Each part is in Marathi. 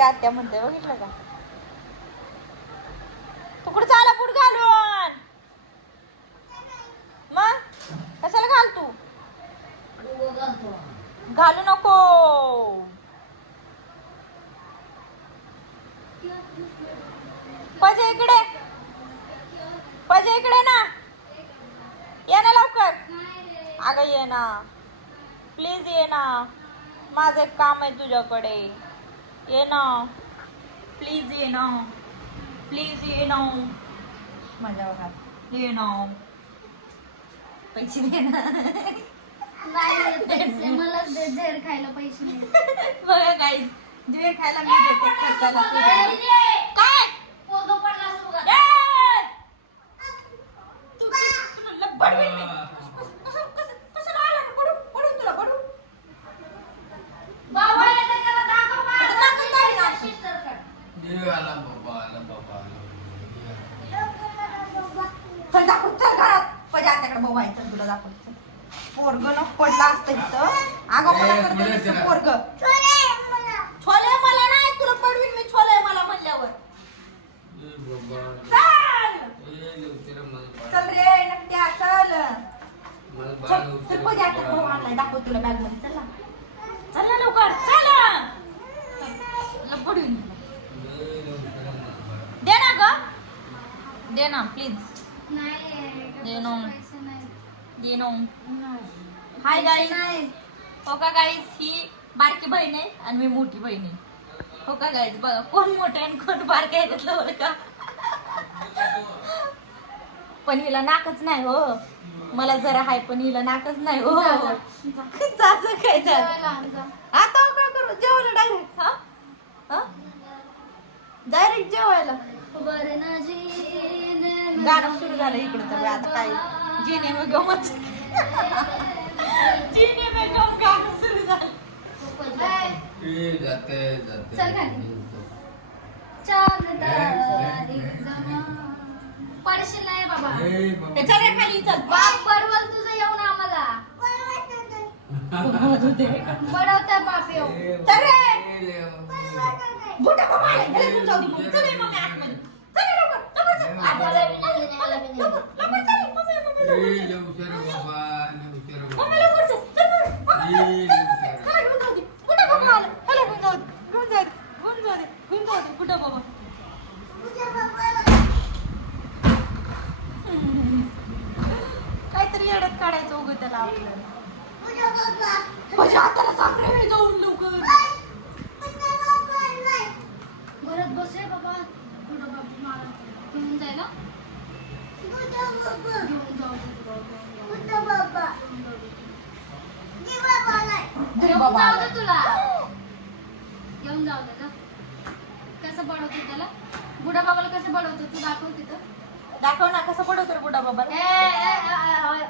माझी आत्या म्हणते बघितलं का? तू कुठं चाला पुढ घालून? मग? कशाला घाल तू? घालू नको. पजे इकडे. पजे इकडे ना. ये ना लवकर. अगं ये ना. प्लीज ये ना. माझं एक काम आहे तुझ्याकडे. ये ना. प्लीज ये ना. प्लीज ये ना. माझ्या बघा. ये ना. पैसे दे ना. नाही पैसे मला दे. झेर खायला पैसे नाही. बघा काही जे खायला मी देते. खर्चाला. काय? पोगं पडला? ए! तू- तुला लबाड होईल मी. कसं- कसं- कसं काय आलं? पडू, पडू तुला, पडू. बाबा येते त्याला दाखव बा. दाखव काय ना? Sister कडे. ये आला बाबा आला बाबा आला चल दाखव चल घरात. पजा त्याकडे बघू आहे चल तुला दाखव पोरग न पडला असतं इथं. अगं मला. पोरग छोले मला नाही तुला पडवीन मी छोले मला म्हणल्यावर ये बाबा चल ये लवकर मला चल रे नक्त्या चल मला बाळ चल उचल चल पजा आता भाऊ बाबा. आणलाय दाखव तुला बॅगमध्ये चल ना चल ना लवकर चल ना तुला पडवीन ये लवकर मला बाळ. दे ना ग दे ना प्लीज नाही दे ना. पैसे नाही. दे नो हाय गाईज नाही. हो का गाईज ही बारकी बहीण आहे आणि मी मोठी बहीण आहे. हो का गाईज बघा कोण मोठं आहे आणि कोण बारके आहे त्यातलं बरं का? पण हिला नाकच नाही हो. मला जरा हाय पण हिला नाकच नाही हो. जा, जा. जायचं काय जायचं. आता काय करू? जेवायला डायरेक्ट हा? हा? डायरेक्ट जेवायला. गाणं सुरू झालं इकडं तर आता काय? जिने मग गमत. जिने मग गम गाणं सुरू झालं. ए, ये जाते जाते चल खाली. पडशील नाही बाबा ए बाबा. चल रे खाली चल बाप बडवल तुझं येऊन आम्हाला बडवता बाप येऊ ए चल रे. बाबा. ये ले. बुटा बाबा आले. चल रे, जाऊ दे मग. चल रे, मम्मी आतमध्ये. चल रे, लवकर, लवकर चल. आम्हाला बी नाही, आम्हाला बी नाही. लवकर, लवकर चल. मम्मी, मम्मी, लवकर. ये लवकर बाबा लवकर मम्मी, बाबा. लवकर चल. चल रे. मम्मी, ये लवकर. चला, घेऊन जाऊ दे. बुटा बाबा आला. चला, घेऊन जाऊ दे. घेऊन जाऊ दे. घेऊन जाऊ दे. घेऊन जाऊ दे. बुटा बाबा. काहीतरी येड्यात काढायचं उगं त्याला आपल्याला माझ्या हाताला सांग रे जाऊन लवकर घरात बसे बाबा कुठं बाबा मला घेऊन जायला घेऊन जाऊ दे तुला, घेऊन जाऊ दे. दे घेऊन बाबा जाऊ आला. दे तुला घेऊन जाऊ दे ना कसं बडवतो त्याला बुडा बाबाला कसं बडवतो तू दाखव तिथं दाखव ना कसं पडवतो रे बुडा बाबा ए, ए, ए, ए, ए.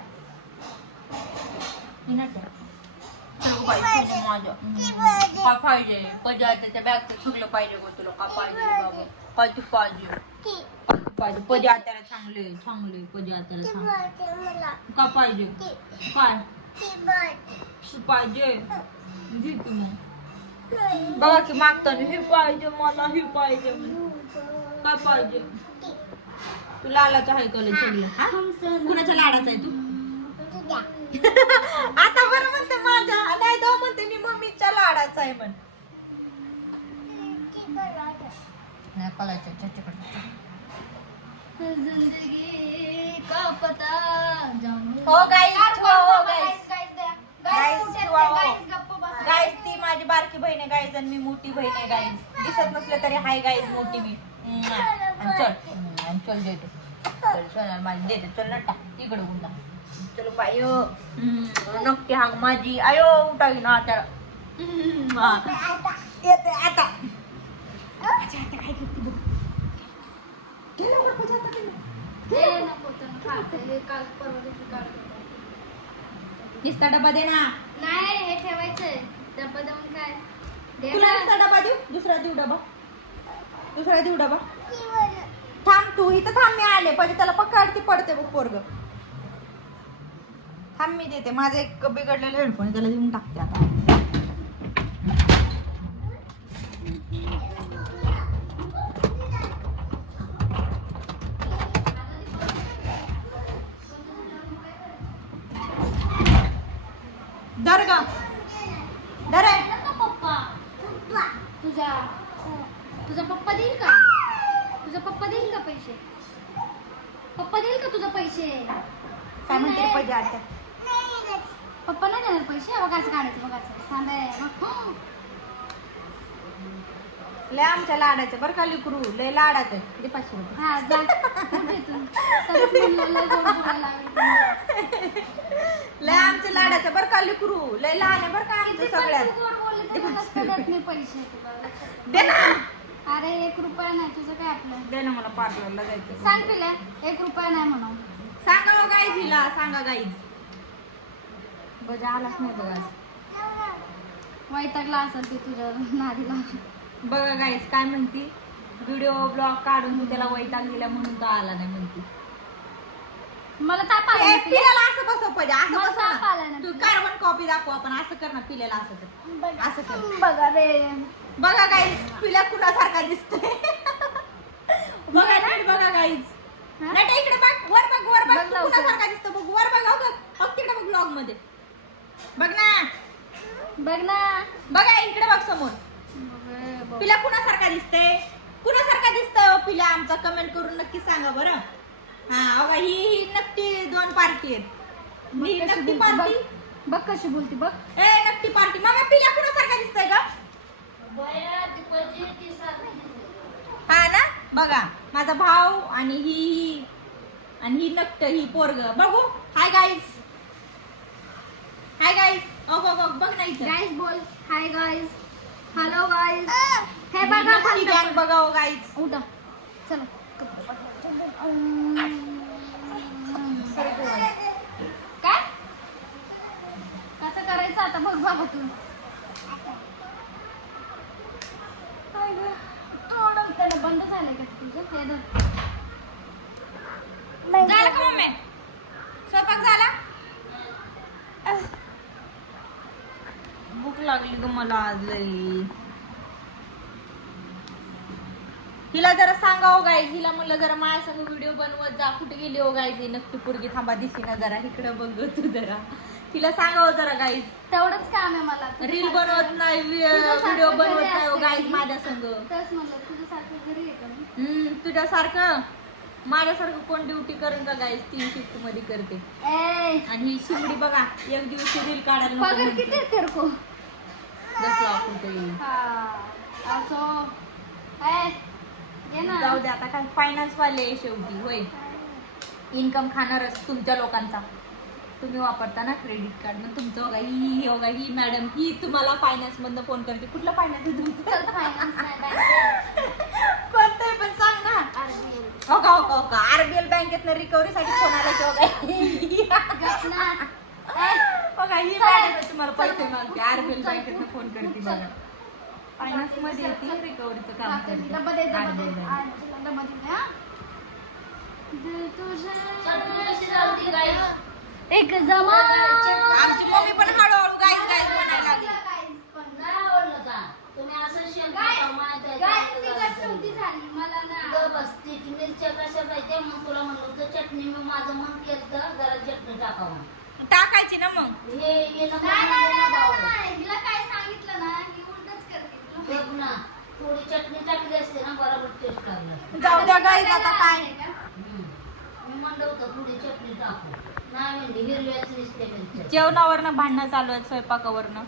चल बाई, चल माझ्या. हम्म. काय पाहिजे पदयात्याच्या बॅगचं सगळं पाहिजे गं तुला काय पाहिजे पाहिजे काय तू पाहिजे पदयात्याला चांगले चांगले पदयात्याला चांगले. काय पाहिजे? काय? पाहिजे? घे की मग. बघा की मागताना हे पाहिजे मला हे पाहिजे काय पाहिजे? तू लालाचा आहे कॉलेज सगळे हा? कुणाच्या लाडाचा आहे तू? आता बरं म्हणते माझ्या. नाही तो म्हणते मी मम्मीच्या लाडाचा आहे म्हण. नाही त्याच्याकडे जिंदगी का पता हो, हो, हो, ती? माझी बारकी बहीण आहे गाईज आणि मी मोठी बहीण आहे गाईज दिसत नसलं तरी हाय गाईज मोठी मी. आणि चल. आणि चल देतो चल चल माझी देते चल नटा तिकडे उठा चलो बाय. नक्की हाक माझी. आयो उठावी ना त्याला. येते आता. काय बघ लवकर आता. नुसता डबा दे ना. नाही हे ठेवायचंय. डब्बा देऊन काय? दे तुला ना. नुसता डबा देऊ? दुसरा देऊ डबा दुसरा देऊ डबा थांब तू इथं थांब मी आले. पाहिजे त्याला पकडती पडते बघ पोरग. थांब मी देते. माझं एक बिघडलेलं हेडफोन त्याला देऊन टाकते आता तुझा पप्पा देईल का तुझा पप्पा देईल का पैसे पप्पा देईल का तुझा पैसे काय म्हणते रे पजा आता पप्पा नाही देणार पैसे बघा असं काढायचं बघा असं थांबे लय आमच्या लाडाचं बरं का लिकरू लय लाडाचं दे पाचशे रुपये. हा जा. उठ इथून. तरच म्हणलं लय लागली. लय आमच्या लाडाचं बरं का लिकरू? लय लहान आहे बरं का आमचं किती पण सगळ्यात. तू गोड बोलली तरी कसं देत नाही पैसे तुला. लक्षात ठेव. दे ना. अरे एक रुपया नाही तुझं काय आपलं? दे ना मला पार्लरला जायचं. सांग पिल्या एक रुपया नाही म्हणून. सांगा गाईज हिला. सांगा गाईज बजा आलाच नाही बघा आज. वैतागला असेल ते तुझ्या नादी लागून बघा गाईज काय म्हणती? व्हिडिओ ब्लॉग काढून तू त्याला वैताग दिला म्हणून तो आला नाही म्हणती. मला ताप आला ए. पिल्याला असं बसव पाहिजे असं मला बसव ताप आला ना ना तू. कार्बन कॉपी दाखव आपण असं कर ना पिल्याला असं कर. असं कर. बघा रे. बघा गाईज पिल्या कुणासारखा दिसतोय. बघा नीट बघा गाईज हा? नाही इकडे बघ वर बघ वर बघ बघ तू लवकर. कुणासारखा दिसतो बघ वर बघ हो बघ. बघ तिकडे बघ ब्लॉगमध्ये. बघ ना. बघ ना. बघा इकडे बघ समोर. बघ, बघ. पिल्या कुणासारखा दिसतंय? कुणासारखा दिसतंय हो पिल्या आमचा कमेंट करून नक्की सांगा बरं. हा अगं ही ही नक्की दोन पार्टी आहेत. ही कशी नक्की बोलती, पार्टी बघ. बघ कशी बोलती बघ. ए नक्की पार्टी मामा पिल्या कुणासारखा दिसतंय का हा ना? बघा माझा भाऊ आणि ही ही आणि ही नक्ट ही पोरग. बघू. हाय गाईज हाय गाईज ओ बघ ना इथं. गाईज बोल. हाय गाईज हॅलो गाईज हे बघा खाली. गँग बघा हो गाईज उठा चला. काय? कसं करायचं आता बघ बाबा तू. थोडं त्याला बंद झालंय का तुझं. झालं का मम्मी स्वयंपाक झाला भूक लागली ग मला आज लई. हिला जरा सांगा हो गाईज हिला म्हणलं जरा माझ्या संग व्हिडिओ बनवत जा. कुठे गेली हो गाईज ही? नक्की पोरगी थांबा दिसी ना जरा. इकडे बघ तू जरा. तिला सांगा हो जरा गाईज तेवढंच काम आहे मला. रील बनवत नाही व्हिडिओ बनवत नाही हो गाईज माझ्या संग. तेच म्हणलं तुझ्यासारखं घरी येतं मी. हम्म तुझ्यासारखं? माझ्यासारखं कोण ड्युटी करेन का गाईज तीन शिफ्टमध्ये करते. आणि ही शिमडी बघा एक दिवशी रील काढायला नको पगार म्हणते. किती आहे तेरे को? दस लाख रुपये हा. असो. जाऊ दे आता काय फायनान्स वाले शेवटी होय. इन्कम खाणारच तुमच्या लोकांचा. तुम्ही वापरता ना क्रेडिट कार्ड मग तुमचं बघा ही ही बघा ही मॅडम ही तुम्हाला फायनान्स मधनं फोन करते. कुठलं फायनान्स आहे तुमचं? कोणतंही पण सांग ना. हो का हो का हो का. आरबीएल बँकेतनं रिकव्हरी साठी फोन आला की ए, बघा ही मॅडम तुम्हाला पैसे मागते. आरबीएल बँकेतनं फोन करते बघा फायनान्समध्ये येते रिकव्हरीचं काम करते RBL. बँक. एक जमा आमची मम्मी पण हळूहळू गाईज गाईज म्हणायला लागली. चटणी मी माझं मन केलं जरा चटणी टाकावं टाकायची ना मग. हे हे काय सांगितलं ना ही उलटच करते बघ ना थोडी चटणी टाकली असते ना बरोबर टेस्ट लागला जाऊ द्या गाईज आता काय. मी म्हणलं होतं थोडी चटणी टाकू. नाही म्हणजे हिरव्याच दिसते मिरच्या जेवणावरनं भांडणं चालू आहेत स्वयंपाकावरनं.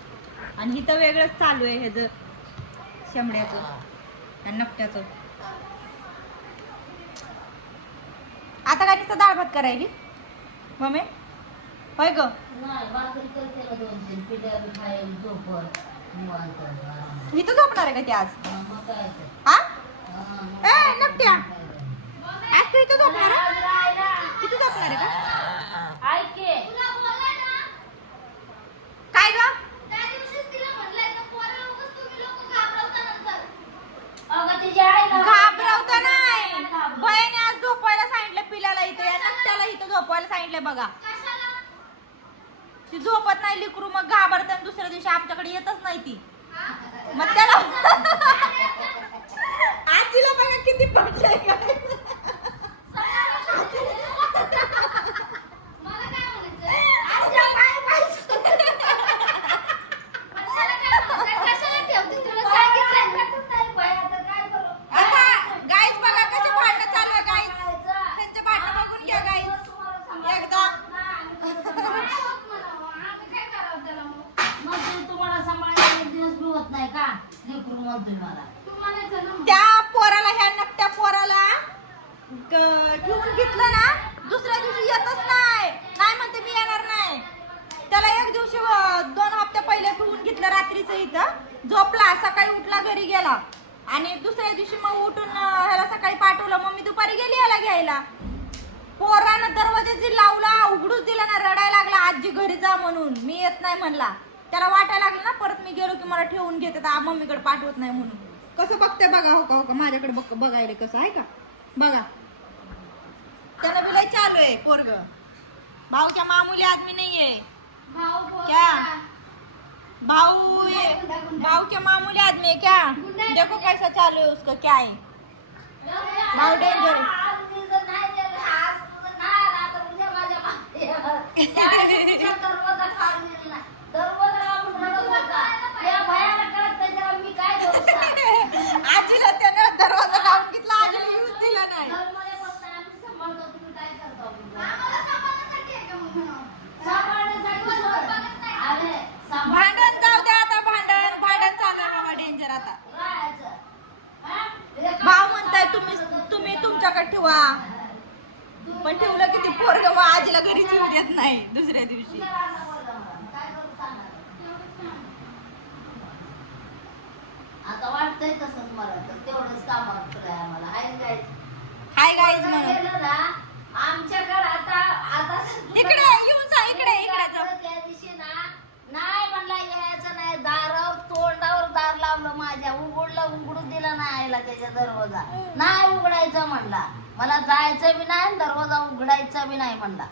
आणि इथं वेगळंच चालू आहे ह्याचं शेंबड्याचं आणि नकट्याचं आता काय नुसतं डाळ भात करायली? मम्मी? होय ग. इथं झोपणार आहे का ती आज? हा, ए. आज तू इथं झोपणार आहे? इथं झोपणार आहे का? ऐक की. तुला बोलला ना काय ग घाबरवता नाही. बयाने आज झोपायला सांगितलं पिल्याला इथं या नकट्याला इथं झोपायला सांगितलं बघा. ती झोपत नाही लिकरू मग घाबरते आणि दुसऱ्या दिवशी आमच्याकडे येतच नाही ती. मग त्याला आजीला बघा किती पडलंय. दिवशी मग उठून ह्याला सकाळी पाठवलं. मग मी दुपारी गेली ह्याला घ्यायला. पोरानं दरवाजा जी लावला उघडूच दिला ना रडायला लागला आजी घरी जा म्हणून. मी येत नाही म्हणला. त्याला वाटायला लागलं ना परत मी गेलो की मला ठेवून घेते तर मम्मीकडे पाठवत नाही म्हणून. कसं बघते बघा हो का हो का माझ्याकडे बघ बघायला कसं आहे का? बघा. त्यानं बिलाय चालू आहे पोरग. भाऊच्या मामुली आदमी नाहीये. भाऊ क्या? भाऊ ये. भाऊ के मामूली आदमी है क्या। देखो कैसा चालू है उसका क्या है भाऊ डेंजर है. आज मी जर नाही गेले, आज तुझं नाही आला, तर उद्या माझ्या मागे ये. त्यावेळेस तुझा दरवाजा काढून दिला नाही. दरवाजा लावून रडत होता. या भयाला कळत नाही तेव्हा मी काय करू सांग? आजीला त्यानं दरवाजा लावून घेतला आजीला येऊच दिला नाही घरमध्ये बसताना आम्ही सांभाळतो, तुम्ही काय करता बघू? आम्हाला सांभाळण्यासाठी आहे का मग म्हणावं? सांभाळण्यासाठी दिवसभर सोड. बघत नाही. अरे, सांभाळ- भांडण जाऊ द्या आता भांडण भांडण चालू आहे बाबा डेंजर आता राहायचं. हा? हे भाऊ म्हणताय तुम्ही तुम्ही तुमच्याकडे ठेवा पण ठेवलं की ते पोरग मग आजीला घरीच येऊ देत नाही दुसऱ्या दिवशी तुझ्या रानावर जाऊन. काय करू सांगा? आता वाटतंय तसंच मला तर तेवढंच काम आहे आम्हाला आहे काय हाय गाईज आता म्हणून गेलं ना आमच्याकडे आता आता इकडे येऊन जा इकडे इकडे जा त्या दिवशी ना नाही म्हणला यायचं नाही दारावर तोंडावर दार लावलं माझ्या उघडलं उघडू त्याच्या दरवाजा. नाही उघडायचं म्हणला. मला जायचं बी नाही दरवाजा उघडायचा बी नाही म्हणला.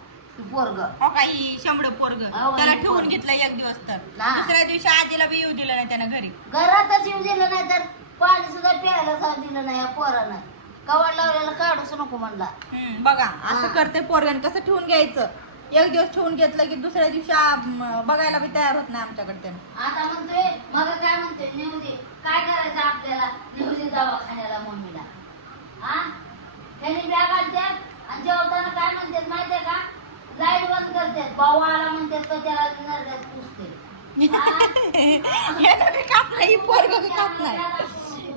पोरग. हो काही शंभर पोरग. हो, त्याला ठेवून. घेतलं एक दिवस तर. दुसऱ्या दिवशी आजीला बी येऊ दिलं नाही त्यानं घरी. घरातच येऊ दिलं नाही तर पाणी सुद्धा प्यायला जाऊ दिलं नाही या पोरानं. कवाड लावलेलं काढूच नको म्हणला. हम्म, बघा असं हा. करते पोरगण कसं ठेवून घ्यायचं. एक दिवस ठेवून घेतलं की दुसऱ्या दिवशी आ, म, बघायला बी तयार होत नाही आमच्याकडे त्यानं. आता म्हणतोय मग काय म्हणतोय नेऊ दे काय करायचं आपल्याला नेऊ दे दवाखान्याला मम्मीला हा त्यांनी बॅग आणतात आणि जेवताना काय म्हणतात माहितीये का लाइट बंद करतात भाऊ आला म्हणतात का त्याला नरड्यात पुसते यानं बी खात नाही पोरग बी खात नाही.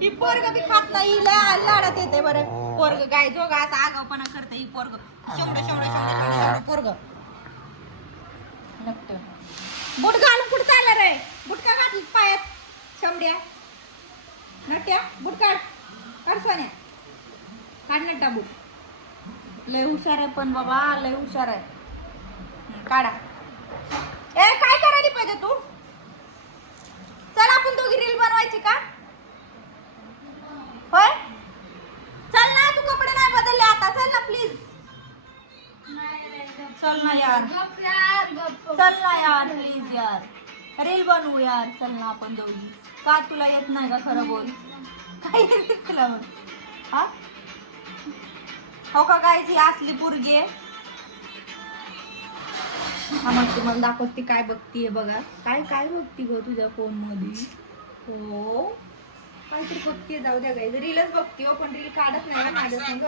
ही पोरग बी खात नाही लाडत येते बरं. पोरग गाय जो गा असा आगावपणा करते ही पोरग. शेवड शेवड शेवड शेवड पोरग. बुट घालून कुठं चालला रे? बुट का घातली पायात. शेवड्या नट्या बुट काढ. काढ सोन्या. काढ नट्टा बुट. लय हुशार आहे पण बाबा लय हुशार आहे. हं, काढा. ए काय करायला पाहिजे तू? दोघी रील बनवायची का? होय? चल ना तू कपडे नाही बदलले आता. चल ना प्लीज चल ना यार. चल ना यार प्लीज यार. रील बनवू यार. चल ना आपण दोघी. का तुला येत नाही का खरं बोल? काय येत तुला बोल? हा? हो का काय जी असली पोरगी आहे. हा मग तुम्हाला दाखवते काय बघतीये बघा. काय काय बघती गो तुझ्या फोनमध्ये? हो. काहीतरी बघतीये जाऊ द्या गाई रीलच बघते हो पण रील काढत नाही ना माझ्या संग.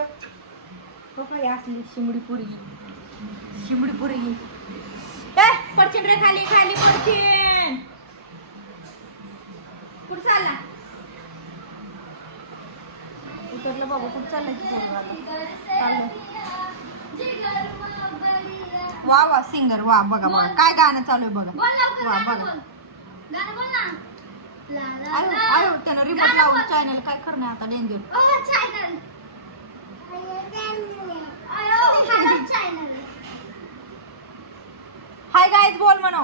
हो असली शिमडी पोरगी शिमडी पोरगी ए पडचिन रे खाली खाली पडचिन कुठं चालला? उतरलं बाबा कुठं चाललं. वा वा सिंगर वा बघा बघा. काय गाणं चालू आहे बघा. वा बघा. आयो. आयो त्यानं रिमोट लावून. चॅनल काय करणार आता डेंजर. हाय गाईज बोल म्हणा.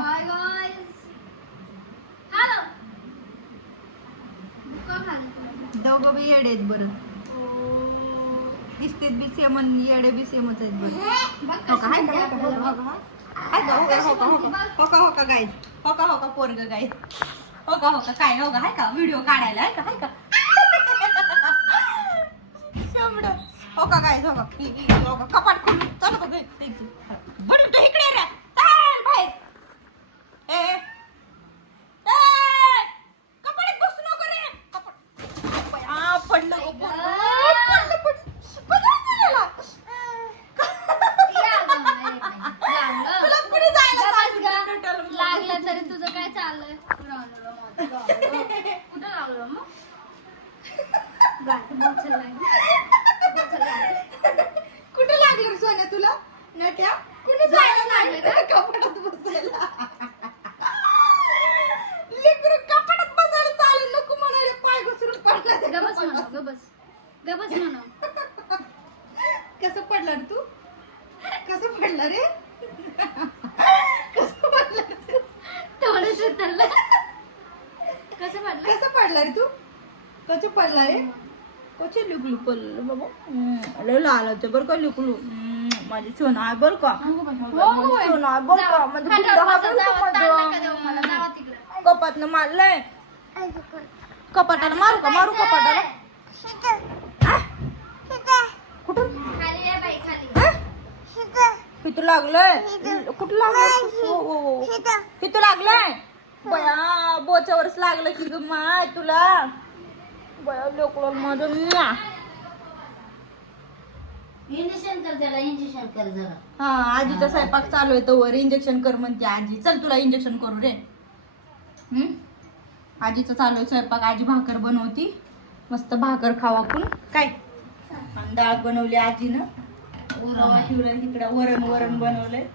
दोघं बी येडे आहेत बरं. दिसतेत बी सेम येडे बी सेमच आहेत बरं. हो का? हाय का हो का, हो का, हो का, हाय हो का? हो का? हो का? हो का हो का गाईज हो का हो का पोरग गाईज हो का हो का काय हो का हाय का व्हिडिओ काढायला हाय का हाय का? शंभर. हो का काय हो का इ- इ- हो का कपाट खोलून चल बघ बडू तो इकडे रे चल बाहेर ए ए. ए, कपाटात बसू नको रे कपाट आ, पडलं गं, पडलं पडलं, पडलं. पडलं झालेला. या गं, बाई, बाई. लागलं. तुला पुढे जायला गं, सांगितलं बस गं. टोटल. लागलं तरी तुझं काय चाललंय लागलं मग, लागलं. कुठं लागलं मग गाठ बोचर लागली. बोचर लागली. कुठे लागलं रे सोन्या तुला नट्या कुठे जायला जायला लागलं लागलं कपाटात बसायला लेकरं कपाटात बसायला चालेल नको म्हणाले पाय घसरून पडला त्या गबस म्हणा कपाटात. गबस गबस म्हणा कसं पडला रे तू कसं पडलं रे कसं पडलं रे? तेवढंच त्याला कसं पडलं कसं पडला रे तू कसं पडला रे कसे लिकलू पडलं बाबा हम्म, लय लाल होते बरं का लिकलू हम्म, माझी सोनं आहे बरं का हो बाई. माझं- हो माझं बाई. सोनं आहे बरं का जावा. माझं खांद्यावर बुद्ध हा बसा, बरं जावा. का ताण नका देऊ मला. माझं जावा तिकडे. कपातनं मारलंय कपाटाला मारू का मारू कपाटाला आ? कुठून खाली ये बाई खाली आ? इथं लागलंय कुठं लागलंय हो, हो, हो. इथं लागलंय बया लागलं की ग माय तुला. बया लोकल माझं म्वा. इंजेक्शन कर त्याला इंजेक्शन कर जरा. हा आजीचा स्वयंपाक चालू आहे तोवर. इंजेक्शन कर म्हणते आजी. चल तुला इंजेक्शन करू रे. हम्म? आजीचं चालू आहे स्वयंपाक. आजी भाकर बनवती. मस्त भाकर खावा आपण. काय? आणि डाळ बनवली आजीनं. रवा ठेवलं तिकडं वरण वरण बनवलंय.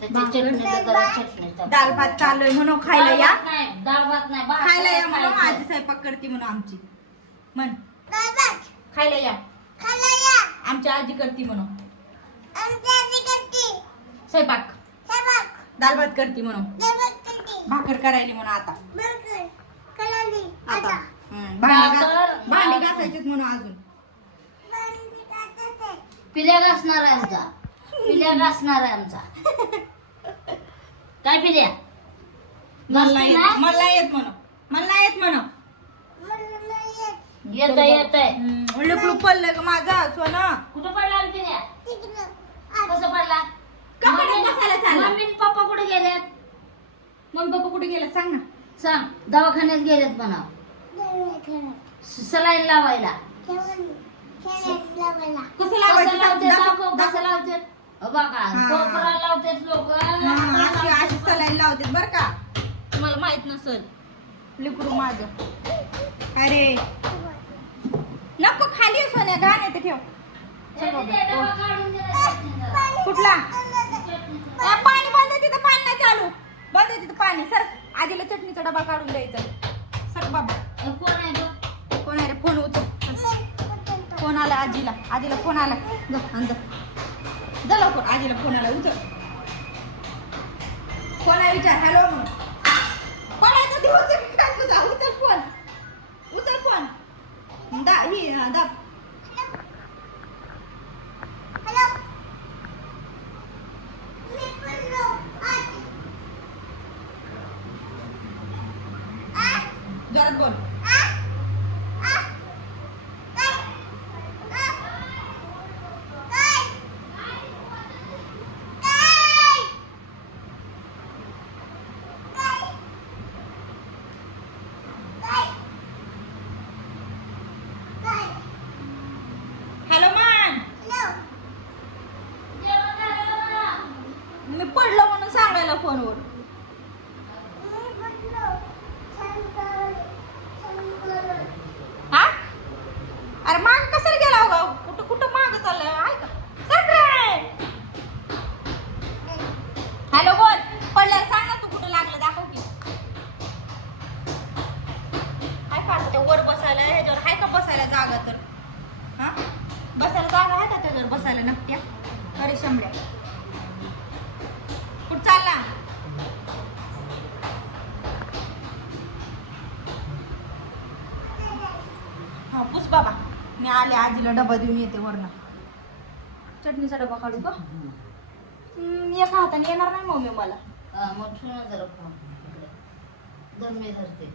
त्याची चटणी जरा चटणी टाक. दाल भात चालू आहे म्हणून खायला या. भात नाही डाळ भात नाही भात खायला या म्हणून खायचं. आजी स्वयंपाक करते म्हणून आमची. म्हण. खायला या. आमची आजी करते म्हणून. स्वयंपाक. दाल भात करते म्हणून. भाकर करायली म्हणून आता. आता. हम्म, भांडी घास- भांडी घासायचीत म्हणून अजून. पिल्या घासणार आहे आमचा पिल्या घासणार आहे आमचा? काय पिल्या? मला येत? मला येत म्हणून मला येत म्हणून येत येत आहे लेकरू पडलं ग माझा? सोनं? कुठं पडला रे पिल्या? कसं पडला? बसायला चालला. मम्मी आणि पप्पा कुठे गेल्यात मग बाबा कुठे गेला सांग ना. सांग. दवाखान्यात गेलेत म्हणा. सलाईन लावायला. कसं कसं लावायचं. कसं लावते? बघा हा. कोपरा लावतेत लोक. हा, अशी अशी सलाईन लावते बर का. तुम्हाला माहीत नसल. लिकरू माझं. अरे. नको खाली आहे सोन्या घाण येते ठेव. कुठला? ए, पाणी बंद आहे तिथं पाणी नाही चालू. बंद आहे तिथं पाणी. सर आजीला चटणीचा डबा काढून द्यायचा. सर बाबा. कोण आहे तो? कोण आहे रे? फोन उचल. फोन आला आजीला. आजीला फोन आला. जा. जा लवकर. आजीला फोन आला उचल. कोण विचार हॅलो कोणाचा दिवस उचल फोन उचल फोन दा ही हा, दा जोरात बोल हॅलो मान मी पडलो म्हणून सांगायला फोनवर हा अरे माग कशाला गेला हो गाव कुठं कुठं माग चाललाय आहे का सगळे हॅलो बोल पडल्यावर सांग ना तू कुठं लागलं दाखव की काय काढतो ते वर बसायला ह्याच्यावर आहे का बसायला जागा तर हा बसायला जागा आहे का त्याच्यावर बसायला नक्की अरे शंभऱ्या कुठं चालला हा पुस बाबा मी आले आजीला डबा देऊन येते वरनं. चटणीचा डबा काढू का? हम्म, एका हाताने येणार नाही मम्मी मला. हा, मग ठेव ना जरा फोन इकडे. धर मी धरते.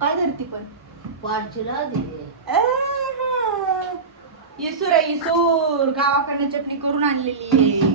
काय धरती पण? पाठीला दे. येसूर आहे येसूर गावाकडनं चटणी करून आणलेली आहे.